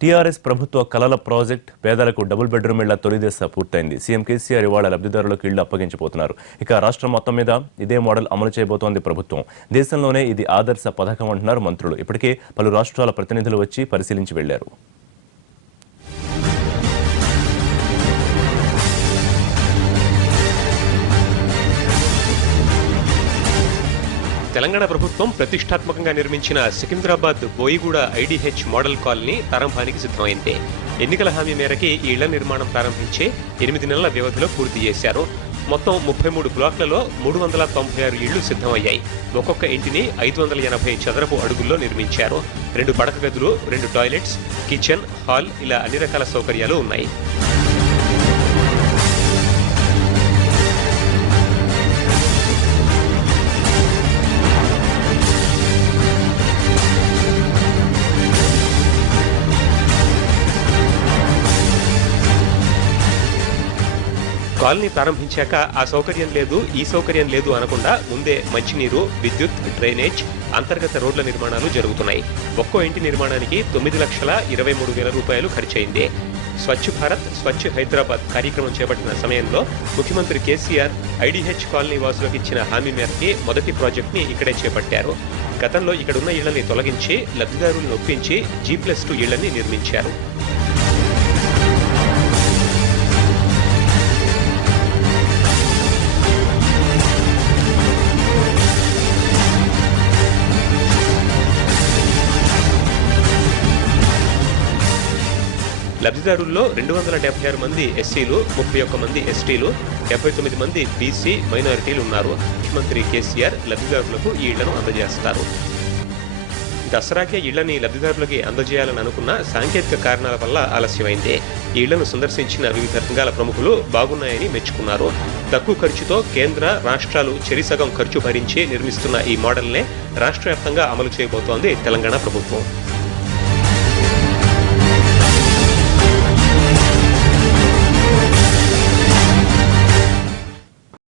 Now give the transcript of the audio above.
TRS ప్రభుత్వ కలల project పేదలకు డబుల్ బెడ్రూమ్ ఇళ్ల తొలి దశ పూర్తయింది. సీఎం కేసీఆర్ ఇవాళ లబ్ధిదారులకు ఇళ్లు అప్పగించబోతున్నారు. ఇక రాష్ట్రం మొత్తం మీద ఇదే మోడల్ అమలు చేయబోతోంది ప్రభుత్వం. దేశంలోనే ఇది ఆదర్శ పథకం అంటున్నారు మంత్రులు. ఇప్పటికే పలు రాష్ట్రాల ప్రతినిధులు వచ్చి పరిశీలించి వెళ్లారు. తెలంగాణ ప్రభుత్వం ప్రతిష్టాత్మకంగా నిర్మించిన సికింద్రాబాద్ బోయిగూడ ఐడీహెచ్ మోడల్ కాలనీ ప్రారంభానికి సిద్ధమైంది. ఎన్నికల హామీ మేరకి ఈ ఇళ్ల నిర్మాణం ప్రారంభించి 8 నెలల వ్యవధిలో పూర్తి చేశారు. మొత్తం 33 బ్లాక్లలో 396 ఇళ్లు సిద్ధమయ్యాయి. ఒక్కొక్క ఇంటిని 580 చదరపు అడుగుల్లో నిర్మించారు. 2 పడక గదులు, 2 టాయిలెట్స్, కిచెన్, హాల్ ఇలా అన్ని రకాల సౌకర్యాలు ఉన్నాయి. కాలనీ ప్రారంభించాక ఆ సౌకర్యం లేదు, ఈ సౌకర్యం లేదు అనకుండా ముందే మంచినీరు, విద్యుత్, డ్రైనేజ్, అంతర్గత రోడ్ల నిర్మాణాలు జరుగుతున్నాయి. ఒక్కో ఇంటి నిర్మాణానికి 9,23,000 రూపాయలు ఖర్చయింది. స్వచ్ఛ భారత్, స్వచ్ఛ హైదరాబాద్ కార్యక్రమం చేపట్టిన సమయంలో ముఖ్యమంత్రి కేసీఆర్ ఐడీహెచ్ కాలనీ వాసులకు ఇచ్చిన హామీ మేరకి మొదటి ప్రాజెక్ట్ ని ఇక్కడే చేపట్టారు. గతంలో ఇక్కడున్న ఇళ్లని తొలగించి లబ్ధిదారులను ఒప్పించి G+2 ఇళ్లని నిర్మించారు. లబ్ధిదారుల్లో 276 మంది ఎస్సీలు, 31 మంది ఎస్టీలు, 79 మంది బీసీ మైనారిటీలు ఉన్నారు. ముఖ్యమంత్రి కేసీఆర్ లబ్ధిదారులకు ఈ ఇళ్లను అందజేస్తారు. దసరాకే ఇళ్లని లబ్ధిదారులకి అందజేయాలని అనుకున్న సాంకేతిక కారణాల వల్ల ఆలస్యమైంది. ఈ ఇళ్లను సందర్శించిన వివిధ రంగాల ప్రముఖులు బాగున్నాయని మెచ్చుకున్నారు. తక్కువ ఖర్చుతో కేంద్ర, రాష్ట్రాలు చెరిసగం ఖర్చు భరించి నిర్మిస్తున్న ఈ మోడల్నే రాష్ట్ర వ్యాప్తంగా అమలు చేయబోతోంది తెలంగాణ ప్రభుత్వం.